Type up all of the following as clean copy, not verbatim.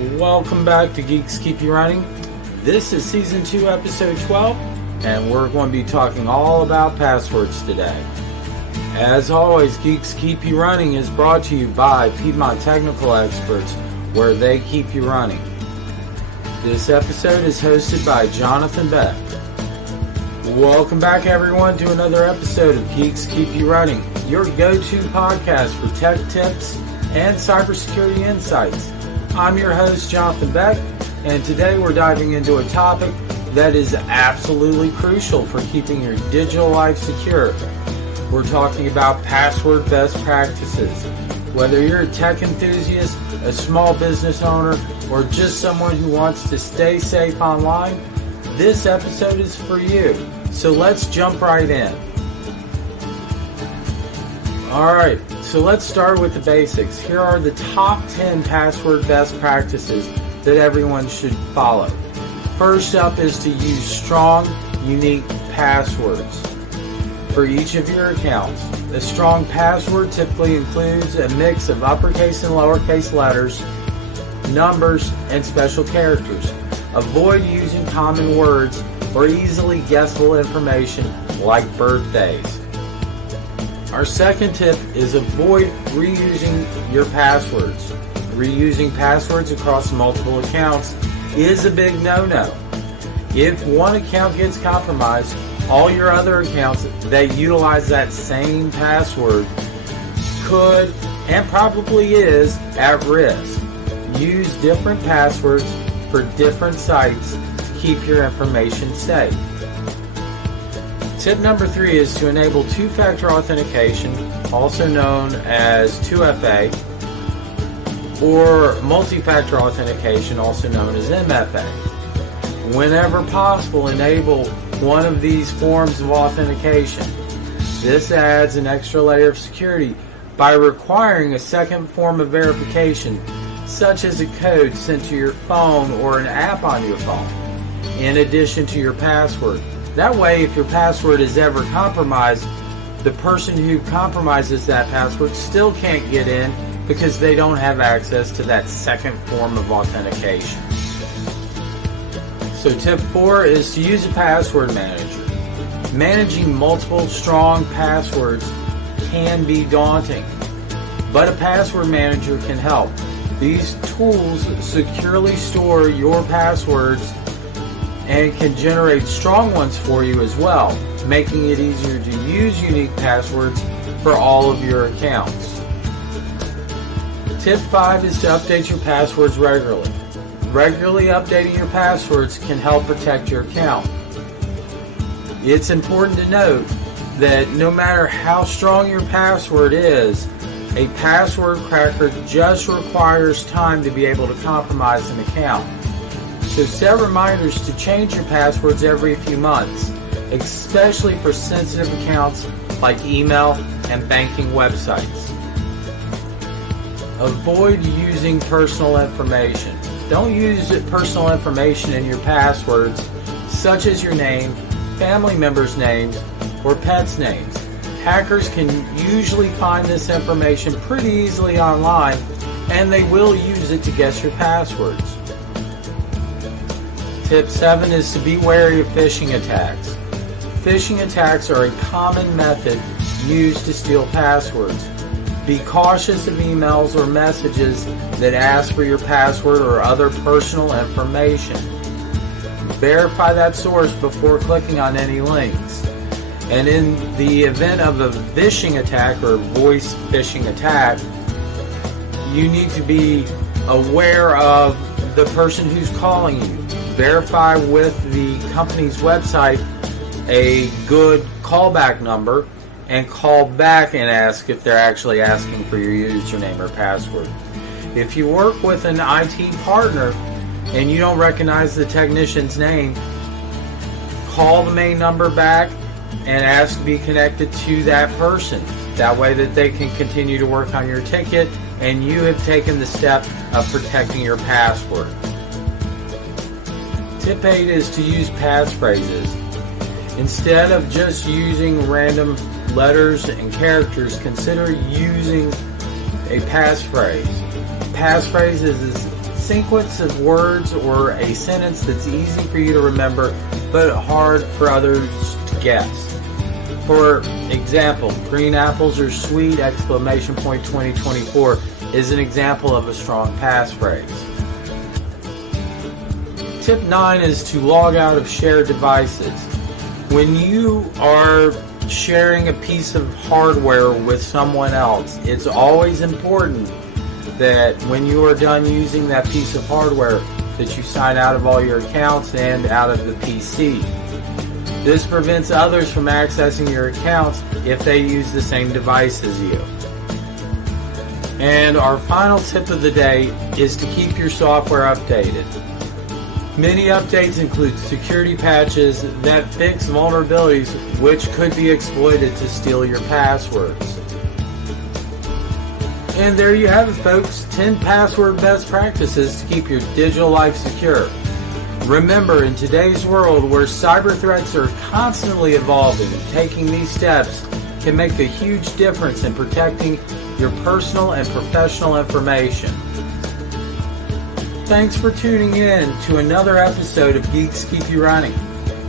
Welcome back to Geeks Keep You Running. This is Season 2, Episode 12, and we're going to be talking all about passwords today. As always, Geeks Keep You Running is brought to you by Piedmont Technical Experts, where they keep you running. This episode is hosted by Jonathan Beck. Welcome back, everyone, to another episode of Geeks Keep You Running, your go-to podcast for tech tips and cybersecurity insights. I'm your host, Jonathan Beck, and today we're diving into a topic that is absolutely crucial for keeping your digital life secure. We're talking about password best practices. Whether you're a tech enthusiast, a small business owner, or just someone who wants to stay safe online, this episode is for you. So let's jump right in. Alright, so let's start with the basics. Here are the top 10 password best practices that everyone should follow. First up is to use strong, unique passwords for each of your accounts. A strong password typically includes a mix of uppercase and lowercase letters, numbers, and special characters. Avoid using common words or easily guessable information like birthdays. Our second tip is avoid reusing your passwords. Reusing passwords across multiple accounts is a big no-no. If one account gets compromised, all your other accounts that utilize that same password could and probably is at risk. Use different passwords for different sites to keep your information safe. Tip number 3 is to enable two-factor authentication, also known as 2FA, or multi-factor authentication, also known as MFA. Whenever possible, enable one of these forms of authentication. This adds an extra layer of security by requiring a second form of verification, such as a code sent to your phone or an app on your phone, in addition to your password. That way, if your password is ever compromised, the person who compromises that password still can't get in because they don't have access to that second form of authentication. So tip 4 is to use a password manager. Managing multiple strong passwords can be daunting, but a password manager can help. These tools securely store your passwords and can generate strong ones for you as well, making it easier to use unique passwords for all of your accounts. Tip 5 is to update your passwords regularly. Regularly updating your passwords can help protect your account. It's important to note that no matter how strong your password is, a password cracker just requires time to be able to compromise an account. So set reminders to change your passwords every few months, especially for sensitive accounts like email and banking websites. Avoid using personal information. Don't use personal information in your passwords, such as your name, family members' names, or pets' names. Hackers can usually find this information pretty easily online, and they will use it to guess your passwords. Tip 7 is to be wary of phishing attacks. Phishing attacks are a common method used to steal passwords. Be cautious of emails or messages that ask for your password or other personal information. Verify that source before clicking on any links. And in the event of a phishing attack or voice phishing attack, you need to be aware of the person who's calling you. Verify with the company's website a good callback number and call back and ask if they're actually asking for your username or password. If you work with an IT partner and you don't recognize the technician's name, call the main number back and ask to be connected to that person. That way that they can continue to work on your ticket and you have taken the step of protecting your password. Tip 8 is to use passphrases. Instead of just using random letters and characters, consider using a passphrase. Passphrase is sequence of words or a sentence that's easy for you to remember but hard for others to guess. For example, green apples are sweet! 2024 is an example of a strong passphrase. Tip 9 is to log out of shared devices. When you are sharing a piece of hardware with someone else, it's always important that when you are done using that piece of hardware that you sign out of all your accounts and out of the PC. This prevents others from accessing your accounts if they use the same device as you. And our final tip of the day is to keep your software updated. Many updates include security patches that fix vulnerabilities which could be exploited to steal your passwords. And there you have it, folks. 10 password best practices to keep your digital life secure. Remember, in today's world where cyber threats are constantly evolving, taking these steps can make a huge difference in protecting your personal and professional information. Thanks for tuning in to another episode of Geeks Keep You Running.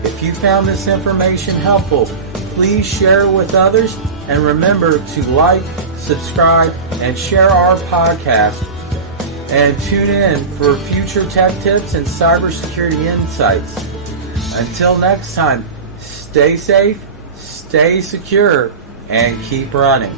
If you found this information helpful, please share it with others, and remember to like, subscribe, and share our podcast. And tune in for future tech tips and cybersecurity insights. Until next time, stay safe, stay secure, and keep running.